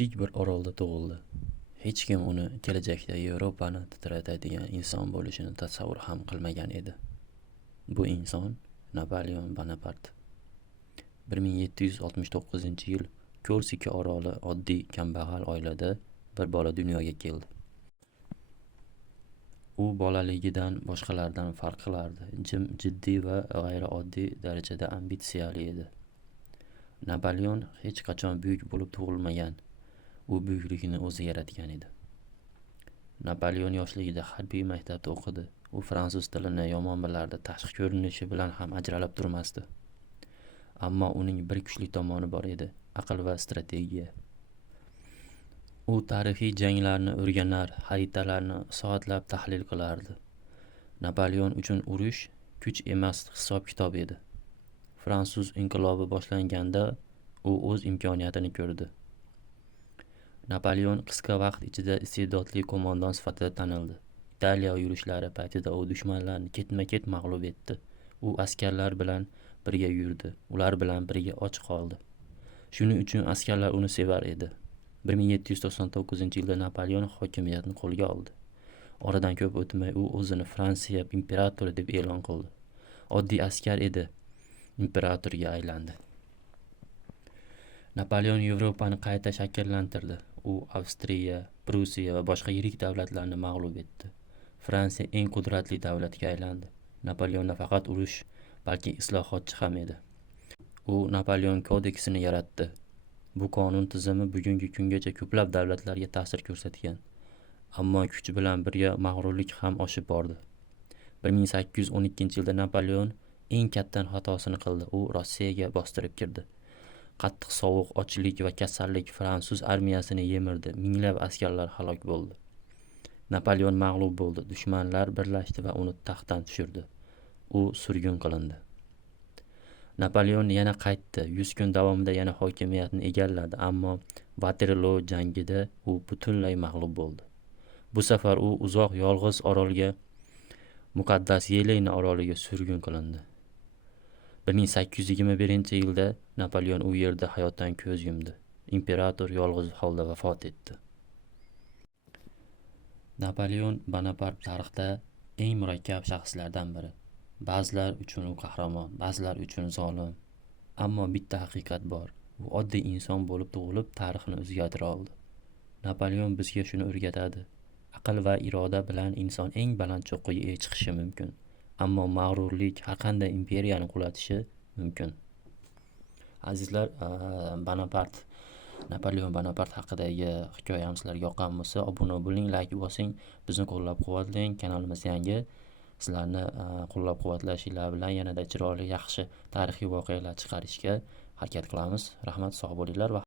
Kichik bir orolda tug'ildi. Hech kim uni kelajakda Yevropani titratadigan inson bo'lishini tasavvur ham qilmagan edi. Bu inson Napoleon Bonaparte. 1769-yil Korsika oroli oddiy kambag'al oilada bir bola dunyoga keldi. U bolaligidan boshqalardan farq qilardi. Jiddiy va g'ayrioddiy darajada ambitsiyali edi. Napoleon hech qachon buyuk bo'lib tug'ilmagan. U buyuklikni o'zi yaratgan edi. Napoleon yoshligida harbiy maktabda o'qidi. U fransuz tilini yomon bilardi, tashqi ko'rinishi bilan ham ajralib turmasdi. Ammo uning bir kuchli tomoni bor edi: aql va strategiya. U tarixiy janglarni o'rganar, xaritalarni soatlab tahlil qilardi. Napoleon uchun urush kuch emas, hisob-kitob edi. Fransuz inqilobi boshlanganda u o'z imkoniyatini ko'rdi. Napoleon qisqa vaqt ichida iste'dodli qo'mondon sifatida tanildi. Italiya yurishlari paytida u dushmanlarni ketma-ket mag'lub etdi. U askarlar bilan birga yurdi, ular bilan birga och qoldi. Shuning uchun askarlar uni sevar edi. 1799-yilda Napoleon hokimiyatni qo'lga oldi. Oradan ko'p o'tmay u o'zini Fransiya imperatori deb e'lon qildi. Oddiy askar edi, imperatorga aylandi. Napoleon Yevropani qayta shakllantirdi. U Avstriya, Prussiya va boshqa yirik davlatlarni mag'lub etdi. Fransiya eng qudratli davlatga aylandi. Napoleon faqat urush, balki islohotchi ham edi. U Napoleon kodeksini yaratdi. Bu qonun tizimi bugungi kungacha ko'plab davlatlarga ta'sir ko'rsatgan. Ammo kuch bilan birga mag'rurlik ham oshib bordi. 1812-yilda Napoleon eng katta xatosini qildi. U Rossiyaga bostirib kirdi. Qattiq sovuq, ochlik va kasallik fransuz armiyasini yemirdi. Minglab askarlar halok bo'ldi. Napoleon mag'lub bo'ldi. Dushmanlar birlashdi va uni taxtdan tushirdi. U surgun qilindi. Napoleon yana qaytdi. 100 kun davomida yana hokimiyatni egalladi, ammo Waterloo jangida u butunlay mag'lub bo'ldi. Bu safar u uzoq yolg'iz orolga, muqaddas Yelena oroliga surgun qilindi. 1821-yilda Napoleon u yerda hayotdan ko'z yumdi. Imperator yolg'iz holda vafot etdi. Napoleon Bonaparte tarixda eng murakkab shaxslardan biri. Ba'zilar uchun u qahramon, ba'zilar uchun zolim. Ammo bitta haqiqat bor. U oddiy inson bo'lib tug'ilib, tarixni o'zgartira oldi. Napoleon bizga shuni o'rgatadi. Aql va iroda bilan inson eng baland cho'qqiga chiqishi mumkin. Ammo mag'rurlik har qanday imperiyani qulatishi mumkin. Azizlar, Napoleon Bonaparte haqidagi hikoyam sizlarga yoqqan bo'lsa, obuna bo'ling, like bosing, bizni qo'llab-quvvatlang. Kanalimiz yangi. Sizlarni qo'llab-quvvatlashinglar bilan yanada chiroyli, yaxshi tarixiy voqealar chiqarishga harakat qilamiz. Rahmat, sog' bo'linglar va